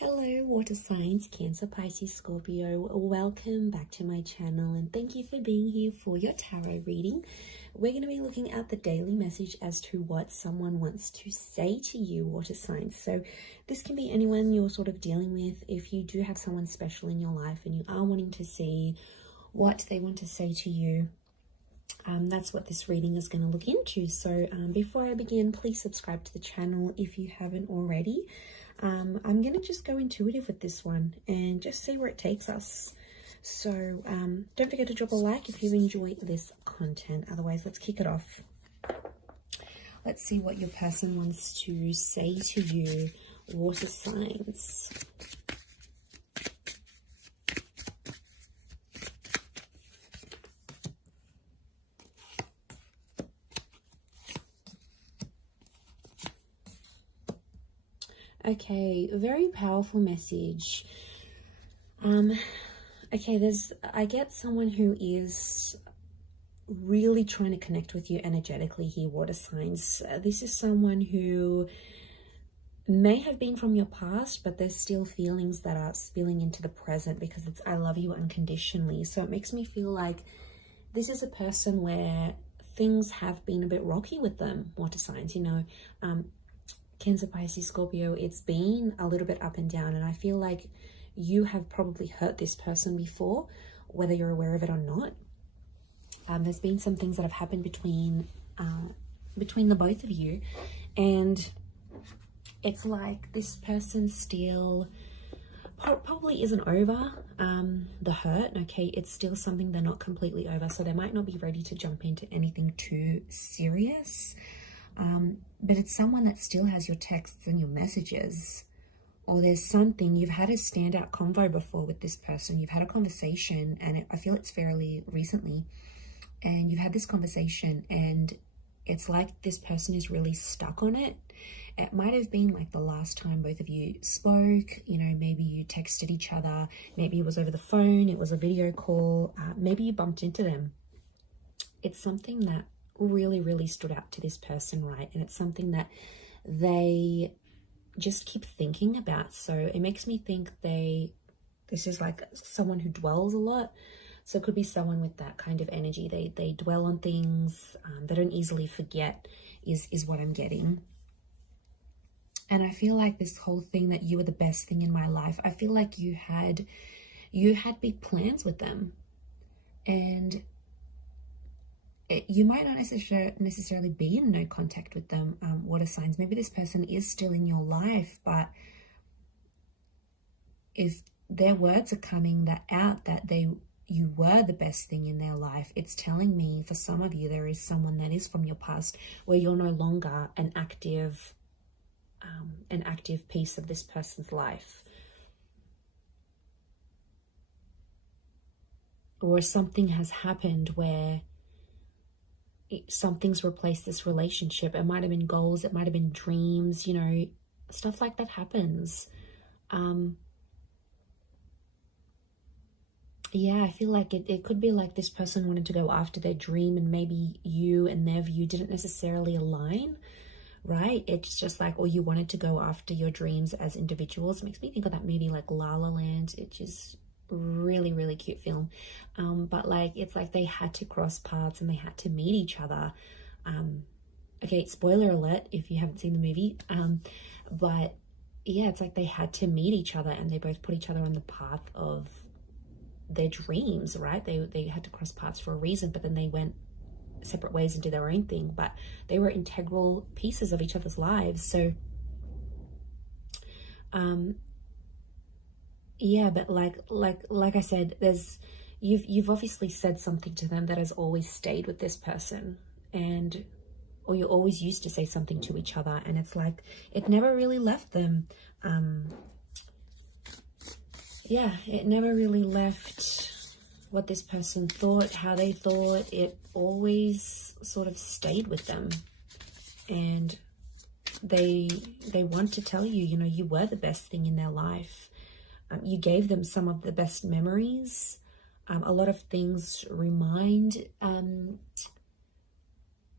Hello, water signs, Cancer, Pisces, Scorpio. Welcome back to my channel and thank you for being here for your tarot reading. We're going to be looking at the daily message as to what someone wants to say to you, water signs. So this can be anyone you're sort of dealing with. If you do have someone special in your life and you are wanting to see what they want to say to you, that's what this reading is going to look into. So before I begin, please subscribe to the channel if you haven't already. I'm going to just go intuitive with this one and just see where it takes us. So don't forget to drop a like if you enjoy this content. Otherwise, let's kick it off. Let's see what your person wants to say to you, water signs. Okay, very powerful message. Okay, I get someone who is really trying to connect with you energetically here, water signs. This is someone who may have been from your past, but there's still feelings that are spilling into the present because it's I love you unconditionally. So it makes me feel like this is a person where things have been a bit rocky with them, water signs, you know. Cancer, Pisces, Scorpio, it's been a little bit up and down, and I feel like you have probably hurt this person before, whether you're aware of it or not. There's been some things that have happened between the both of you, and it's like this person still probably isn't over the hurt. Okay, it's still something they're not completely over, so they might not be ready to jump into anything too serious. But it's someone that still has your texts and your messages, or there's something, you've had a standout convo before with this person. You've had a conversation, and I feel it's fairly recently, and you've had this conversation and it's like this person is really stuck on it. It might have been like the last time both of you spoke, you know, maybe you texted each other, maybe it was over the phone, it was a video call, maybe you bumped into them. It's something that really stood out to this person, right? And it's something that they just keep thinking about. So it makes me think this is like someone who dwells a lot. So it could be someone with that kind of energy. They dwell on things, they don't easily forget is what I'm getting. And I feel like this whole thing that you were the best thing in my life, I feel like you had big plans with them, and you might not necessarily be in no contact with them, water signs. Maybe this person is still in your life, but if their words are coming out that you were the best thing in their life, it's telling me for some of you there is someone that is from your past where you're no longer an active piece of this person's life. Or something has happened where something's replaced this relationship. It might have been goals, it might have been dreams, you know, stuff like that happens. Yeah, I feel like it could be like this person wanted to go after their dream, and maybe you and their view didn't necessarily align, right? It's just like, or you wanted to go after your dreams as individuals. It makes me think of that movie like La La Land, which is really cute film, but like it's like they had to cross paths and they had to meet each other. Okay, spoiler alert if you haven't seen the movie, but yeah, it's like they had to meet each other and they both put each other on the path of their dreams, right? They had to cross paths for a reason, but then they went separate ways and did their own thing, but they were integral pieces of each other's lives. So yeah, but like I said, you've obviously said something to them that has always stayed with this person, or you always used to say something to each other, and it's like it never really left them. Yeah, it never really left what this person thought, how they thought. It always sort of stayed with them, and they want to tell you, you know, you were the best thing in their life. You gave them some of the best memories. A lot of things remind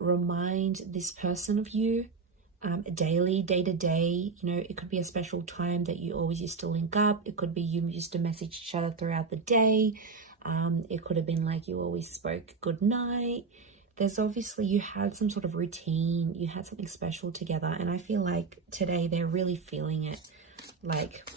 this person of you. daily, day to day. You know, it could be a special time that you always used to link up. It could be you used to message each other throughout the day. It could have been like you always spoke good night. There's obviously, you had some sort of routine, you had something special together, and I feel like today they're really feeling it. Like,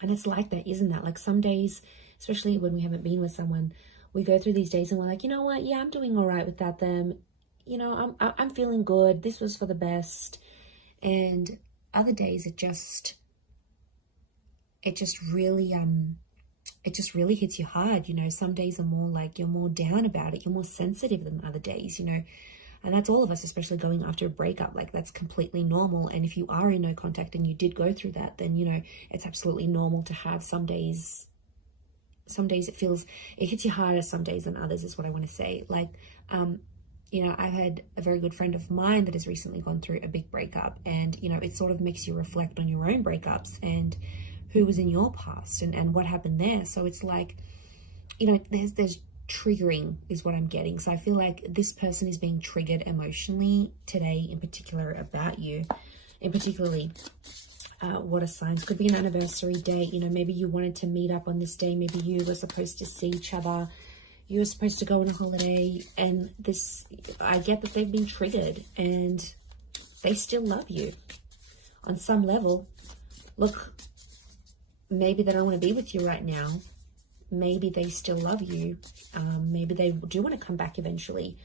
and it's like that, isn't that? Like some days, especially when we haven't been with someone, we go through these days and we're like, you know what, yeah, I'm doing all right without them. You know, I'm feeling good. This was for the best. And other days it just really hits you hard. You know, some days are more like you're more down about it, you're more sensitive than other days, you know. And that's all of us, especially going after a breakup. Like, that's completely normal. And if you are in no contact and you did go through that, then, you know, it's absolutely normal to have some days it hits you harder some days than others, is what I want to say. Like, you know, I've had a very good friend of mine that has recently gone through a big breakup, and, you know, it sort of makes you reflect on your own breakups and who was in your past and what happened there. So it's like, you know, there's triggering is what I'm getting. So I feel like this person is being triggered emotionally today, in particular about you, in particularly water signs. Could be an anniversary date. You know, maybe you wanted to meet up on this day. Maybe you were supposed to see each other. You were supposed to go on a holiday, and this, I get that they've been triggered and they still love you on some level. Look, maybe they don't want to be with you right now. Maybe they still love you. Maybe they do want to come back eventually,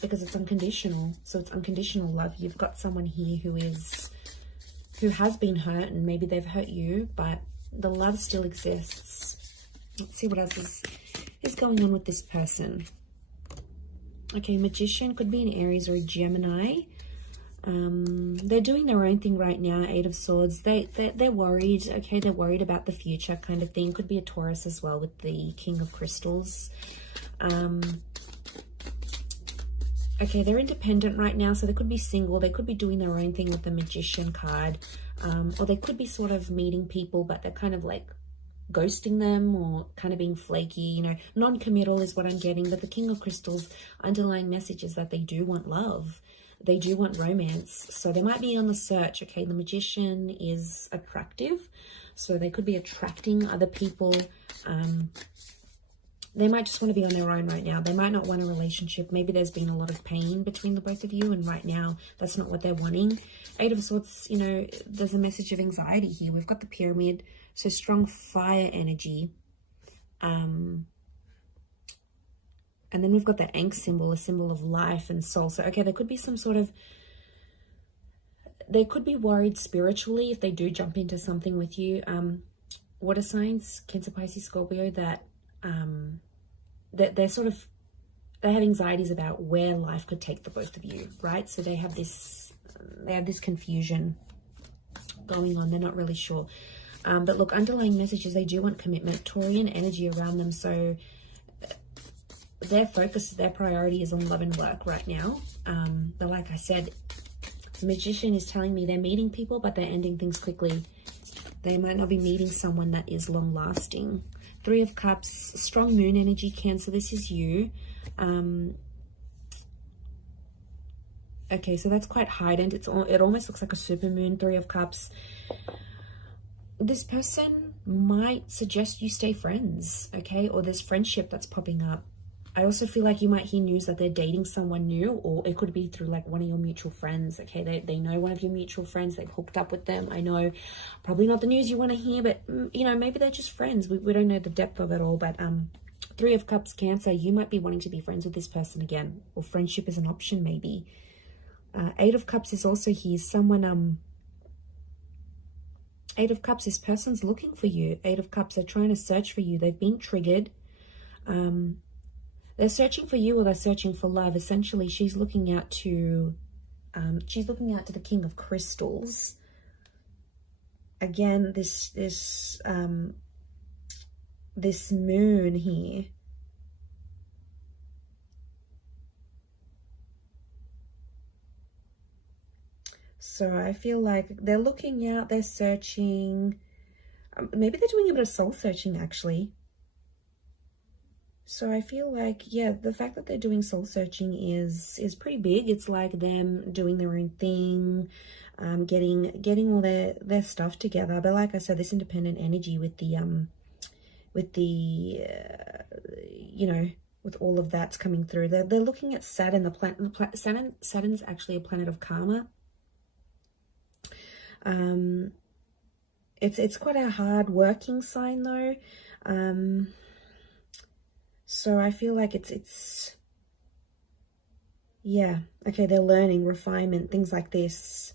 because it's unconditional. So it's unconditional love. You've got someone here who has been hurt, and maybe they've hurt you, but the love still exists. Let's see what else is going on with this person. Okay, Magician could be an Aries or a Gemini. They're doing their own thing right now. 8 of Swords. They're worried. Okay, they're worried about the future kind of thing. Could be a Taurus as well with the King of Crystals. Okay, they're independent right now, so they could be single. They could be doing their own thing with the Magician card. Or they could be sort of meeting people, but they're kind of like ghosting them or kind of being flaky, you know. Non-committal is what I'm getting. But the King of Crystals, underlying message is that they do want love. They do want romance. So they might be on the search. Okay, the Magician is attractive, so they could be attracting other people. They might just want to be on their own right now. They might not want a relationship. Maybe there's been a lot of pain between the both of you, and right now that's not what they're wanting. 8 of Swords, you know, there's a message of anxiety here. We've got the Pyramid, so strong fire energy. And then we've got the Ankh symbol, a symbol of life and soul. So, okay, there could be some sort of, they could be worried spiritually if they do jump into something with you. Water signs, Cancer, Pisces, Scorpio, that they're sort of, they have anxieties about where life could take the both of you, right? So they have this confusion going on. They're not really sure. But look, underlying messages, they do want commitment, Taurian energy around them. So their focus, their priority is on love and work right now. But like I said, the Magician is telling me they're meeting people, but they're ending things quickly. They might not be meeting someone that is long lasting. 3 of Cups, strong moon energy, Cancer, this is you. Okay, so that's quite heightened. It almost looks like a super moon. 3 of Cups. This person might suggest you stay friends, okay? Or there's friendship that's popping up. I also feel like you might hear news that they're dating someone new, or it could be through like one of your mutual friends, okay? They know one of your mutual friends, they've hooked up with them. I know probably not the news you want to hear, but you know, maybe they're just friends. We don't know the depth of it all, but 3 of Cups, Cancer, you might be wanting to be friends with this person again, or friendship is an option maybe. 8 of Cups is also here. Someone, 8 of Cups, this person's looking for you. 8 of Cups, they're trying to search for you. They've been triggered. They're searching for you, or they're searching for love. Essentially, she's looking out to the King of Crystals. Again, this moon here. So I feel like they're looking out, they're searching. Maybe they're doing a bit of soul searching, actually. So I feel like, yeah, the fact that they're doing soul searching is pretty big. It's like them doing their own thing, getting all their stuff together. But like I said, this independent energy with the you know, with all of that's coming through, they're looking at Saturn. The planet Saturn's actually a planet of karma. It's quite a hard working sign though. So I feel like it's yeah, okay, they're learning, refinement, things like this.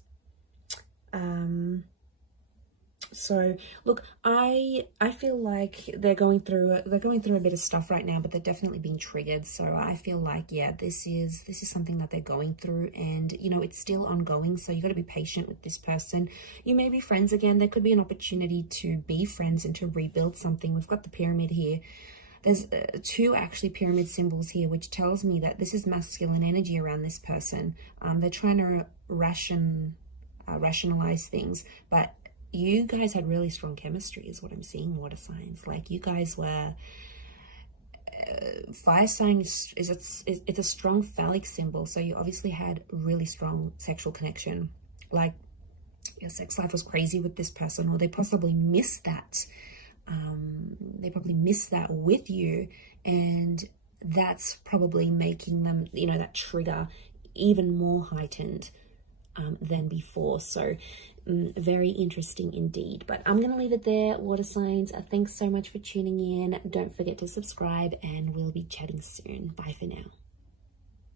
So look, I feel like they're going through a bit of stuff right now, but they're definitely being triggered. So I feel like, yeah, this is something that they're going through, and you know, it's still ongoing. So you got to be patient with this person. You may be friends again. There could be an opportunity to be friends and to rebuild something. We've got the pyramid here. There's two actually pyramid symbols here, which tells me that this is masculine energy around this person. They're trying to rationalize things, but you guys had really strong chemistry is what I'm seeing, water signs. Like you guys were, fire sign it's a strong phallic symbol. So you obviously had really strong sexual connection. Like your sex life was crazy with this person, or they possibly missed that. They probably missed that with you, and that's probably making them, you know, that trigger even more heightened than before. So very interesting indeed. But I'm going to leave it there, water signs. Thanks so much for tuning in. Don't forget to subscribe, and we'll be chatting soon. Bye for now.